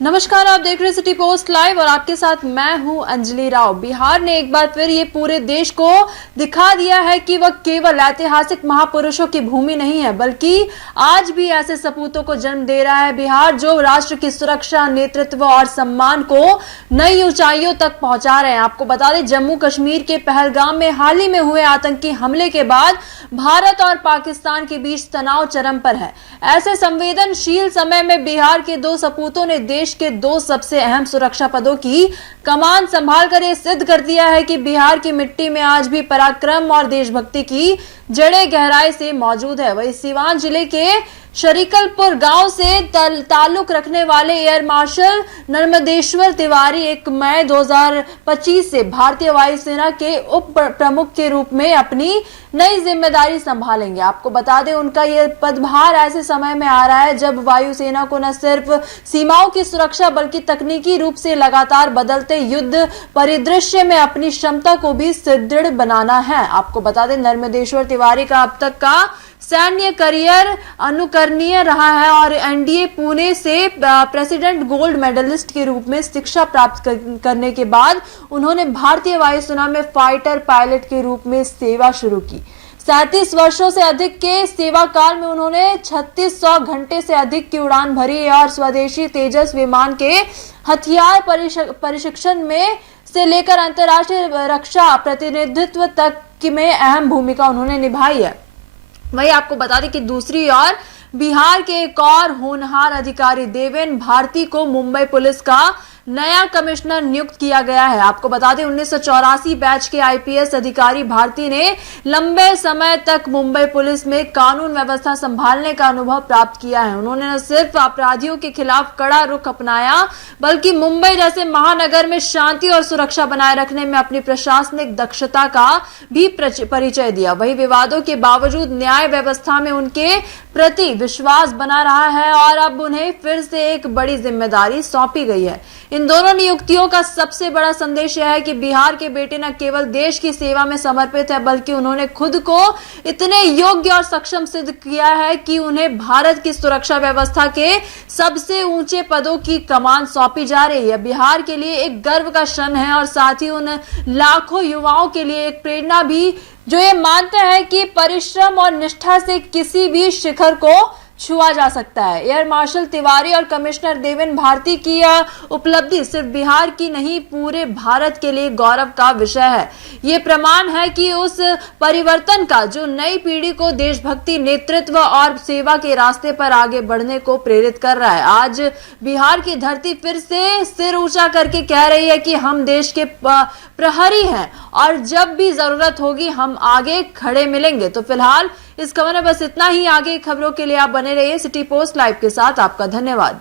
नमस्कार, आप देख रहे हैं सिटी पोस्ट लाइव और आपके साथ मैं हूं अंजलि राव। बिहार ने एक बार फिर ये पूरे देश को दिखा दिया है कि वह केवल ऐतिहासिक महापुरुषों की भूमि नहीं है, बल्कि आज भी ऐसे सपूतों को जन्म दे रहा है। बिहार जो राष्ट्र की सुरक्षा, नेतृत्व और सम्मान को नई ऊंचाइयों तक पहुंचा रहे हैं। आपको बता दें, जम्मू कश्मीर के पहलगाम में हाल ही में हुए आतंकी हमले के बाद भारत और पाकिस्तान के बीच तनाव चरम पर है। ऐसे संवेदनशील समय में बिहार के दो सपूतों ने देश के दो सबसे अहम सुरक्षा पदों की कमान संभाल कर यह सिद्ध कर दिया है कि बिहार की मिट्टी में आज भी पराक्रम और देशभक्ति की जड़ें गहराई से मौजूद है। वही सीवान जिले के शरीकलपुर गांव से ताल्लुक रखने वाले एयर मार्शल नर्मदेश्वर तिवारी 1 मई 2025 से भारतीय वायुसेना के उप प्रमुख के रूप में अपनी नई जिम्मेदारी संभालेंगे। आपको बता दें, उनका यह पदभार ऐसे समय में आ रहा है जब वायुसेना को न सिर्फ सीमाओं की सुरक्षा बल्कि तकनीकी रूप से लगातार बदलते युद्ध परिदृश्य में अपनी क्षमता को भी सुदृढ़ बनाना है। आपको बता दें, नर्मदेश्वर तिवारी का अब तक का सैन्य करियर अनुकरणीय रहा है और एनडीए पुणे से प्रेसिडेंट गोल्ड मेडलिस्ट के रूप में शिक्षा प्राप्त करने के बाद उन्होंने भारतीय वायुसेना में फाइटर पायलट के रूप में सेवा शुरू की। 37 वर्षों से अधिक के सेवा काल में उन्होंने 3600 घंटे से अधिक की उड़ान भरी और स्वदेशी तेजस विमान के हथियार प्रशिक्षण में से लेकर अंतर्राष्ट्रीय रक्षा प्रतिनिधित्व तक में अहम भूमिका उन्होंने निभाई है। वही आपको बता दें कि दूसरी ओर बिहार के एक और होनहार अधिकारी देवेन भारती को मुंबई पुलिस का नया कमिश्नर नियुक्त किया गया है। आपको बता दें, 1984 बैच के आईपीएस अधिकारी भारती ने लंबे समय तक मुंबई पुलिस में कानून व्यवस्था संभालने का अनुभव प्राप्त किया है। उन्होंने न सिर्फ अपराधियों के खिलाफ कड़ा रुख अपनाया बल्कि मुंबई जैसे महानगर में शांति और सुरक्षा बनाए रखने में अपनी प्रशासनिक दक्षता का भी परिचय दिया। वही विवादों के बावजूद न्याय व्यवस्था में उनके प्रति विश्वास बना रहा है और अब उन्हें फिर से एक बड़ी जिम्मेदारी सौंपी गई है। इन दोनों नियुक्तियों का सबसे बड़ा संदेश यह है कि बिहार के बेटे न केवल देश की सेवा में समर्पित है बल्कि उन्होंने खुद को इतने योग्य और सक्षम सिद्ध किया है कि उन्हें भारत की सुरक्षा व्यवस्था के सबसे ऊंचे पदों की कमान सौंपी जा रही है। बिहार के लिए एक गर्व का क्षण है और साथ ही उन लाखों युवाओं के लिए एक प्रेरणा भी जो ये मानते हैं कि परिश्रम और निष्ठा से किसी भी शिखर को छुआ जा सकता है। एयर मार्शल तिवारी और कमिश्नर देवेन भारती की यह उपलब्धि सिर्फ बिहार की नहीं, पूरे भारत के लिए गौरव का विषय है। ये प्रमाण है कि उस परिवर्तन का जो नई पीढ़ी को देशभक्ति, नेतृत्व और सेवा के रास्ते पर आगे बढ़ने को प्रेरित कर रहा है। आज बिहार की धरती फिर से सिर ऊंचा करके कह रही है कि हम देश के प्रहरी हैं और जब भी जरूरत होगी हम आगे खड़े मिलेंगे। तो फिलहाल इस खबर में बस इतना ही। आगे खबरों के लिए आप बने रहिए सिटी पोस्ट लाइव के साथ। आपका धन्यवाद।